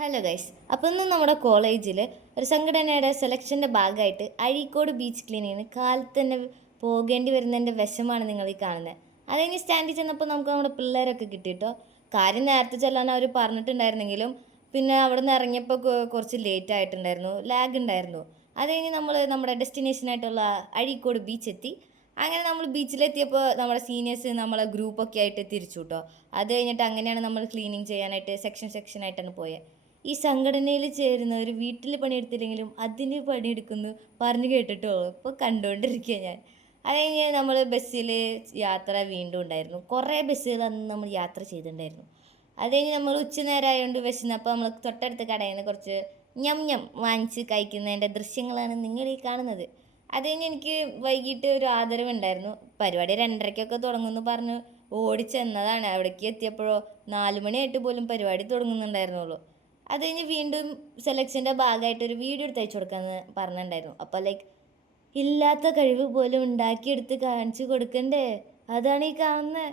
Hello guys, അപ്പോൾ ഇന്ന് നമ്മുടെ കോളേജിൽ ഒരു സംഘടനയുടെ സെലക്ഷൻ്റെ ഭാഗമായിട്ട് അഴീക്കോട് ബീച്ച് ക്ലീനിങ്ങിന് കാലത്ത് തന്നെ പോകേണ്ടി വരുന്നതിൻ്റെ വിഷമാണ് നിങ്ങൾ ഈ കാണുന്നത്. അത് കഴിഞ്ഞ് സ്റ്റാൻഡിൽ ചെന്നപ്പോൾ നമുക്ക് നമ്മുടെ പിള്ളേരൊക്കെ കിട്ടിയിട്ടോ. കാര്യം നേരത്തെ ചെല്ലാൻ അവർ പറഞ്ഞിട്ടുണ്ടായിരുന്നെങ്കിലും പിന്നെ അവിടെ നിന്ന് ഇറങ്ങിയപ്പോൾ കുറച്ച് ലേറ്റ് ആയിട്ടുണ്ടായിരുന്നു, ലാഗ് ഉണ്ടായിരുന്നു. അത് കഴിഞ്ഞ് നമ്മൾ നമ്മുടെ ഡെസ്റ്റിനേഷനായിട്ടുള്ള അഴീക്കോട് ബീച്ച് എത്തി. അങ്ങനെ നമ്മൾ ബീച്ചിലെത്തിയപ്പോൾ നമ്മുടെ സീനിയേഴ്സ് നമ്മളെ ഗ്രൂപ്പൊക്കെ ആയിട്ട് തിരിച്ചു കേട്ടോ. അത് കഴിഞ്ഞിട്ട് അങ്ങനെയാണ് നമ്മൾ ക്ലീനിങ് ചെയ്യാനായിട്ട് സെക്ഷനായിട്ടാണ് പോയത്. ഈ സംഘടനയിൽ ചേരുന്നവർ വീട്ടിൽ പണിയെടുത്തില്ലെങ്കിലും അതിന് പണിയെടുക്കുന്നു പറഞ്ഞു കേട്ടിട്ടോ. ഇപ്പോൾ കണ്ടുകൊണ്ടിരിക്കുക ഞാൻ. അത് കഴിഞ്ഞ് നമ്മൾ ബസ്സിൽ യാത്ര വീണ്ടും ഉണ്ടായിരുന്നു. കുറേ ബസ്സുകൾ അന്ന് നമ്മൾ യാത്ര ചെയ്തിട്ടുണ്ടായിരുന്നു. അത് കഴിഞ്ഞ് നമ്മൾ ഉച്ചനേരം ആയതുകൊണ്ട് വിശന്നപ്പോൾ നമ്മൾ തൊട്ടടുത്ത കടയിൽ നിന്ന് കുറച്ച് ഞം ഞം വാങ്ങിച്ച് കഴിക്കുന്നതിൻ്റെ ദൃശ്യങ്ങളാണ് നിങ്ങൾ ഈ കാണുന്നത്. അത് കഴിഞ്ഞ് എനിക്ക് വൈകിട്ട് ഒരു ആദരവുണ്ടായിരുന്നു. പരിപാടി 2:30-ക്കൊക്കെ തുടങ്ങുമെന്ന് പറഞ്ഞ് ഓടിച്ചെന്നതാണ്. അവിടേക്ക് എത്തിയപ്പോഴോ 4 മണിയായിട്ട് പോലും പരിപാടി തുടങ്ങുന്നുണ്ടായിരുന്നുള്ളൂ. അത് കഴിഞ്ഞ് വീണ്ടും സെലക്ഷൻ്റെ ഭാഗമായിട്ട് ഒരു വീഡിയോ എടുത്ത് അയച്ചു കൊടുക്കാമെന്ന് പറഞ്ഞിട്ടുണ്ടായിരുന്നു. അപ്പോൾ ഇല്ലാത്ത കഴിവ് പോലും ഉണ്ടാക്കിയെടുത്ത് കാണിച്ചു കൊടുക്കണ്ടേ, അതാണ് ഈ കാണുന്നത്.